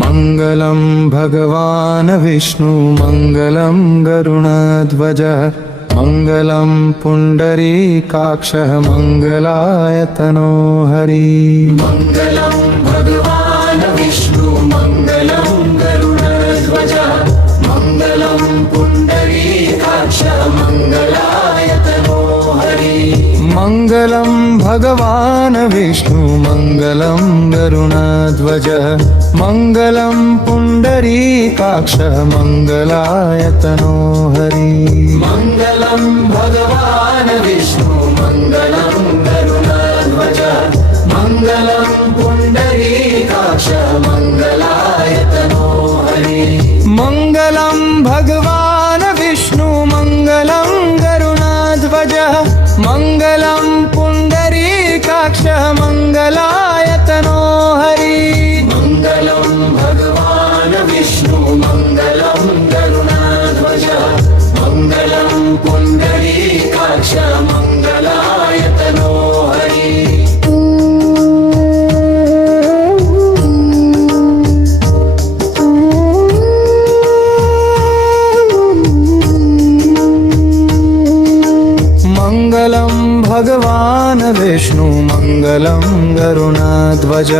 मंगलं भगवान् विष्णु मंगलं गरुणध्वज मंगलं पुंडरीकाक्षः मंगलायतनो हरि। मंगलं भगवान् विष्णु मंगलं गरुडध्वज मंगलं पुंडरीकाक्षः मंगलायतनो हरि। मंगलं भगवान् विष्णु मंगलं गरुणध्वज मंगलं पुंडरीकाक्षः मंगलायतनो हरि। मंगलं भगवान् विष्णु मंगलं गरुडध्वज मंगलं पुंडरीकाक्षः मंगलायतनो हरि। मंगलं भगवान् विष्णु मंगलं गरुणध्वज मंगलं पुंडरीकाक्षः मंगलायतनो हरि। मंगलं भगवान् विष्णु मंगलं गरुडध्वज मंगलं पुंडरीकाक्षः मंगलायतनो हरि। मंगलं भगवान् विष्णु मंगलं गरुणध्वज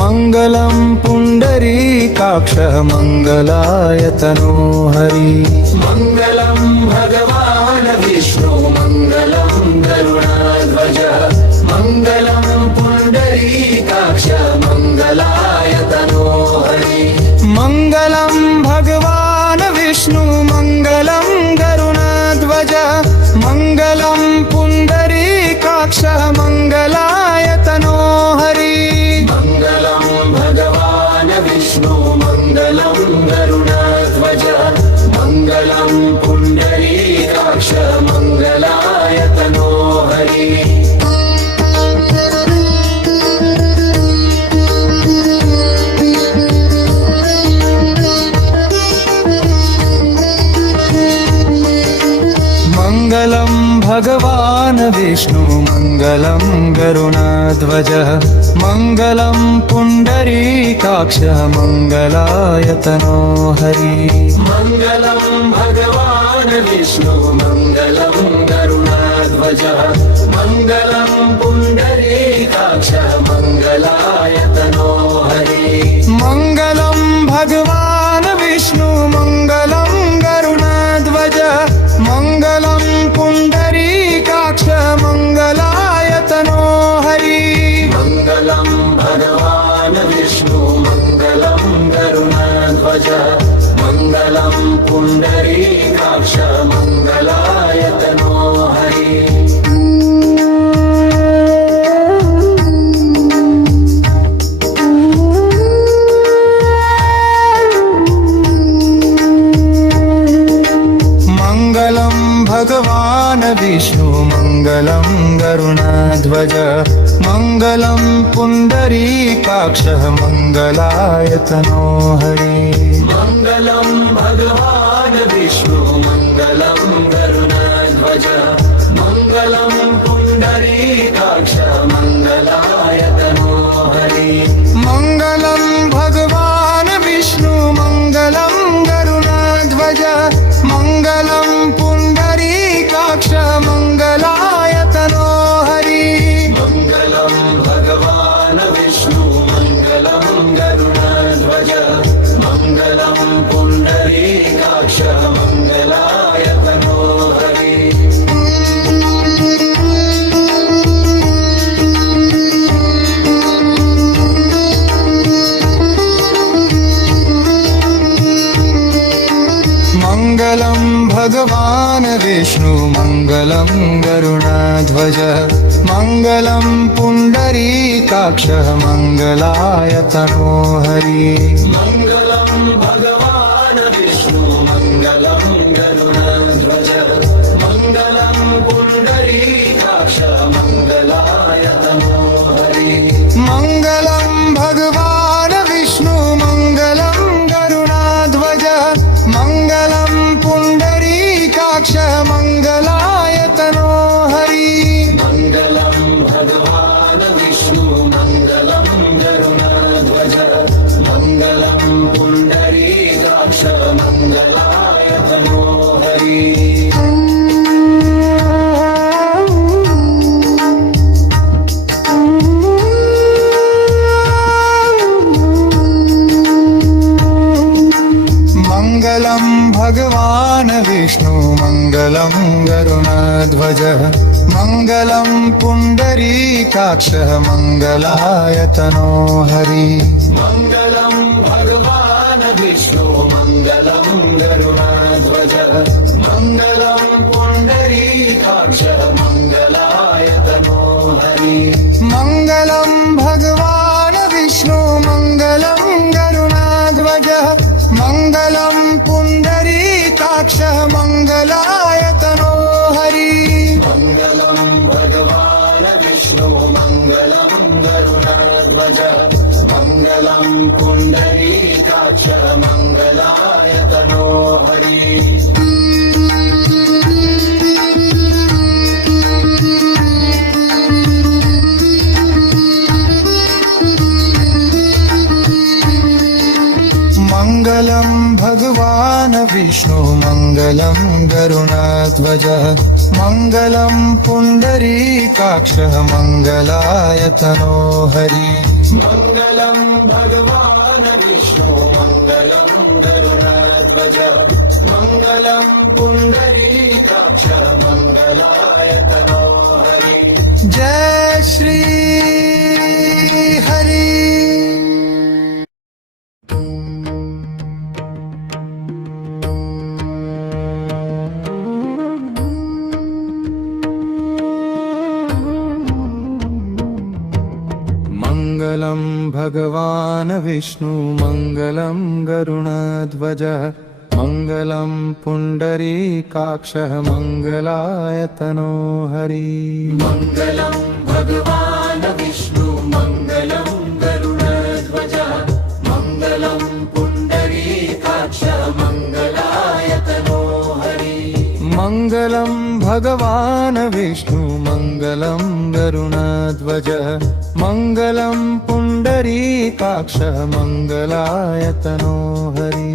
मंगलं पुंडरीकाक्षः मंगलायतनो हरि। मंगलं भगवान् विष्णु मंगलं गरुडध्वज मंगलं पुंडरीकाक्षः मंगलायतनो हरि। मंगलं भगवान् विष्णु मंगलं गरुणध्वज मंगलं पुंडरीकाक्षः मंगलायतनो हरि। मंगलं भगवान् विष्णु मंगलं गरुडध्वज मंगलं पुंडरीकाक्षः मंगलायतनो हरि। मंगलं भगवान् विष्णु मंगलं गरुणध्वज मंगलं पुंडरीकाक्षः मंगलायतनो हरि। मंगलं भगवान् विष्णु मंगलं गरुडध्वज मंगलं पुंडरीकाक्षः मंगलायतनो हरि। मंगलं भगवान् विष्णु मंगलं गरुणध्वज मंगलं पुंडरीकाक्षः मंगलायतनो हरि। मंगलं भगवान् विष्णु मंगलं गरुडध्वज मंगलं पुंडरीकाक्षः मंगलायतनो हरि। मंगलं भगवान् विष्णु मंगलं गरुणध्वज मंगलं पुंडरीकाक्षः मंगलायतनो हरि। मंगलं भगवान् विष्णु मंगलं गरुडध्वज मंगलं पुंडरीकाक्षः मंगलायतनो हरि। मंगलं भगवान् विष्णु मंगलं गरुणध्वज मंगलं पुंडरीकाक्षः मंगलायतनो हरि। मंगलं भगवान् विष्णु मंगलं गरुडध्वज मंगलं पुंडरीकाक्षः मंगलायतनो हरि। मंगलं भगवान् विष्णु मंगलं गरुणध्वज मंगलं पुंडरीकाक्षः मंगलायतनो हरि। मंगलं भगवान् विष्णु मंगलं गरुडध्वज मंगलं पुंडरीकाक्षः मंगलायतनो हरि। मंगलं भगवान् विष्णु मंगलं गरुणध्वज मंगलं मंगलाय तनो हरि मङ्गलं भगवान् विष्णु मङ्गलं गरुडध्वजः मङ्गलं पुण्डरीकाक्षः मङ्गलायतनो हरि मंगलम भगवान विष्णु मंगलम गरुडध्वजः मंगलम पुंडरीकाक्ष मंगलाय तनो हरि मङ्गलं भगवान् विष्णु मङ्गलं गरुडध्वजः मङ्गलं पुण्डरीकाक्षः मङ्गलायतनो हरि मंगलम भगवान विष्णु मंगलम गरुडध्वजः मंगलम पुंडरीकाक्ष मंगलाय तनो हरि मङ्गलं भगवान् विष्णु मङ्गलं गरुडध्वजः मङ्गलं पुण्डरीकाक्षः मङ्गलायतनो हरि मंगलम भगवान विष्णु मंगलम गरुडध्वजः मंगलम पुंडरीकाक्ष मंगलाय तनो हरि जय श्री हरि मङ्गलं भगवान् विष्णु मङ्गलं गरुडध्वजः मङ्गलं पुण्डरीकाक्षः मङ्गलायतनो हरि मंगलम भगवान विष्णु मंगलम गरुडध्वजः मंगलम पुंडरीकाक्ष मंगलाय तनो हरि मङ्गलं भगवान् विष्णु मङ्गलं गरुडध्वजः मङ्गलं पुण्डरीकाक्षः मङ्गलायतनो हरि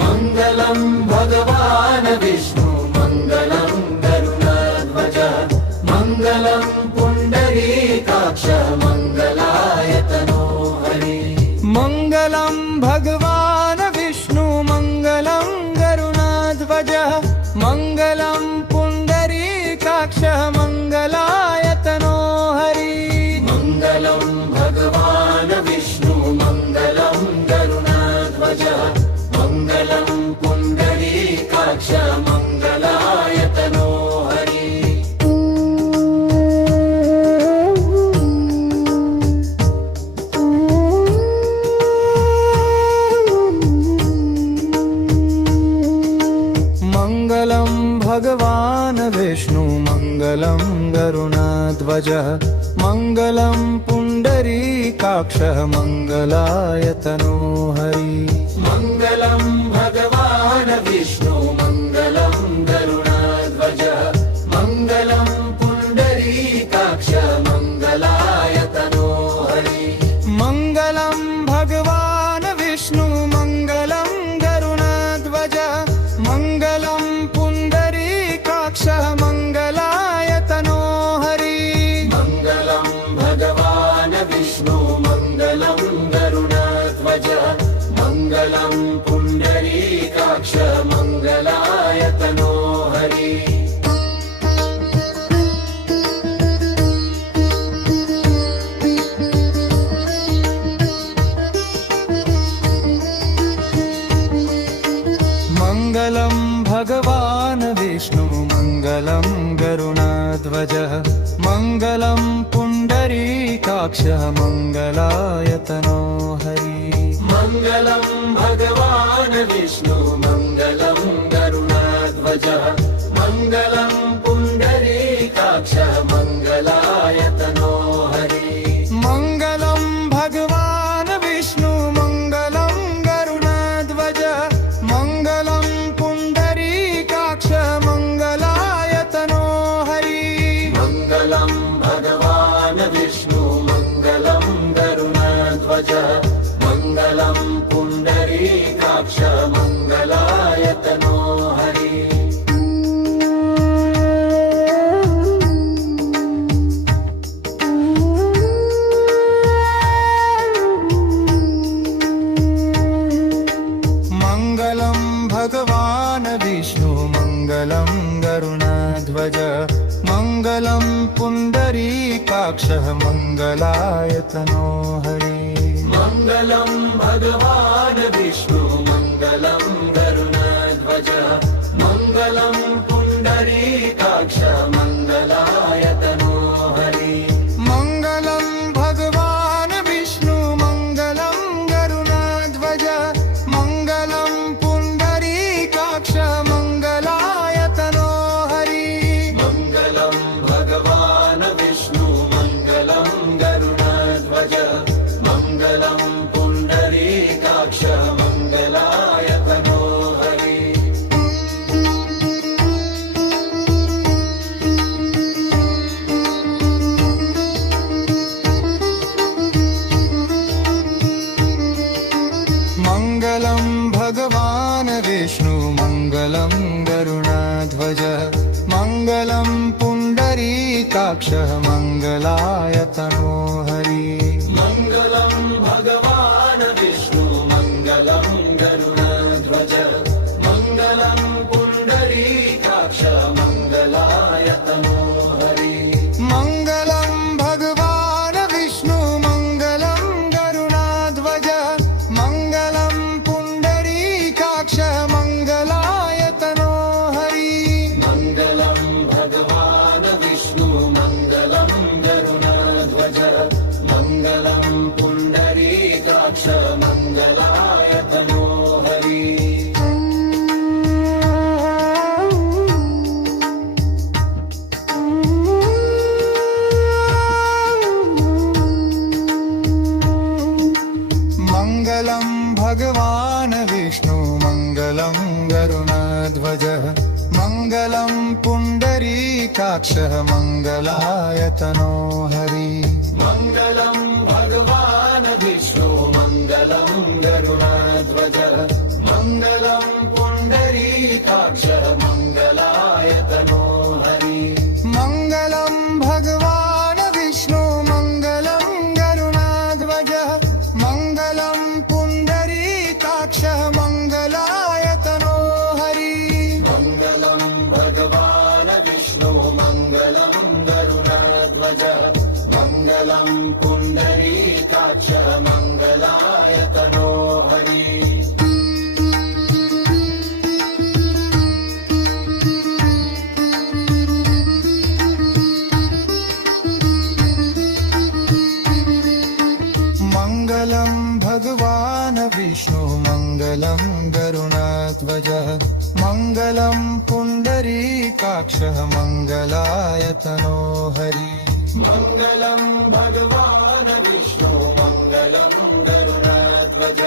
मंगलम भगवान विष्णु मंगलम गरुडध्वजः मंगलम पुंडरीकाक्ष मंगलाय तनो हरि मङ्गलं भगवान् विष्णु मङ्गलं गरुडध्वजः मङ्गलं पुण्डरीकाक्षः मङ्गलायतनो हरि मंगलम भगवान विष्णु मंगलम गरुडध्वजः मंगलम पुंडरीकाक्ष मंगलाय तनो हरि मङ्गलं भगवान् विष्णु मङ्गलं गरुडध्वजः मङ्गलं पुण्डरीकाक्षः मङ्गलायतनो हरि मंगलम भगवान विष्णु मंगलम गरुडध्वजः मंगलम पुंडरीकाक्ष मंगलाय तनो हरि मङ्गलं भगवान् विष्णु मङ्गलं गरुडध्वजः मङ्गलं पुण्डरीकाक्षः मङ्गलायतनो हरि मंगलम भगवान विष्णु मंगलम गरुडध्वजः मंगलम पुंडरीकाक्ष मंगलाय तनो हरि मङ्गलं भगवान् विष्णु मङ्गलं गरुडध्वजः मङ्गलं पुण्डरीकाक्षः मङ्गलायतनो हरि मंगलम भगवान विष्णु मंगलम गरुडध्वजः मंगलम पुंडरीकाक्ष मंगलाय तनो हरि मङ्गलं भगवान् विष्णु मङ्गलं गरुडध्वजः मङ्गलं पुण्डरीकाक्षः मङ्गलायतनो हरि मंगलम भगवान विष्णु मंगलम गरुडध्वजः मंगलम पुंडरीकाक्ष मंगलाय भगवान् विष्णु मङ्गलं गरुडध्वज मङ्गलं पुण्डरीकाक्षः मङ्गलायतनो हरि मङ्गलं भगवान् विष्णु मङ्गलं गरुडध्वज मङ्गलं पुण्डरीकाक्ष मङ्गलायतनो हरि मङ्गलं भगवान् विष्णु मङ्गलं गरुडध्वज मङ्गलं पुण्डरीकाक्ष मङ्गलायतनो हरि मङ्गलं भगवान् विष्णु मङ्गलं गरुडध्वज मङ्गलं पुण्डरीकाक्ष मङ्गलायतनो हरि मङ्गलं भगवान् विष्णु मङ्गलं गरुडध्वज मङ्गलं पुण्डरीकाक्षः मङ्गलायतनो हरि मङ्गलं भगवान् विष्णु मङ्गलं गरुडध्वज मङ्गलं पुण्डरीकाक्ष मङ्गलायतनो हरि मङ्गलं भगवान् विष्णु मङ्गलं गरुडध्वज मङ्गलं पुण्डरीकाक्ष मङ्गलायतनो हरि मङ्गलं भगवान् विष्णु मङ्गलं गरुडध्वज मङ्गलं पुण्डरीकाक्ष मङ्गलायतनो हरि मङ्गलं भगवान् विष्णु मङ्गलं गरुडध्वज मङ्गलं पुण्डरीकाक्षः मङ्गलायतनो हरि मङ्गलं भगवान् विष्णु मङ्गलं गरुडध्वज मङ्गलं पुण्डरीकाक्ष मङ्गलायतनो हरि मङ्गलं भगवान् विष्णु मङ्गलं गरुडध्वज मङ्गलं पुण्डरीकाक्षः मङ्गलायतनो हरि मङ्गलं भगवान् विष्णु मङ्गलं गरुडध्वज मङ्गलं पुण्डरीकाक्ष मङ्गलायतनो हरि मङ्गलं भगवान् विष्णु मङ्गलं गरुडध्वज मङ्गलं पुण्डरीकाक्षः मङ्गलायतनो हरि मङ्गलं भगवान् विष्णु मङ्गलं गरुडध्वज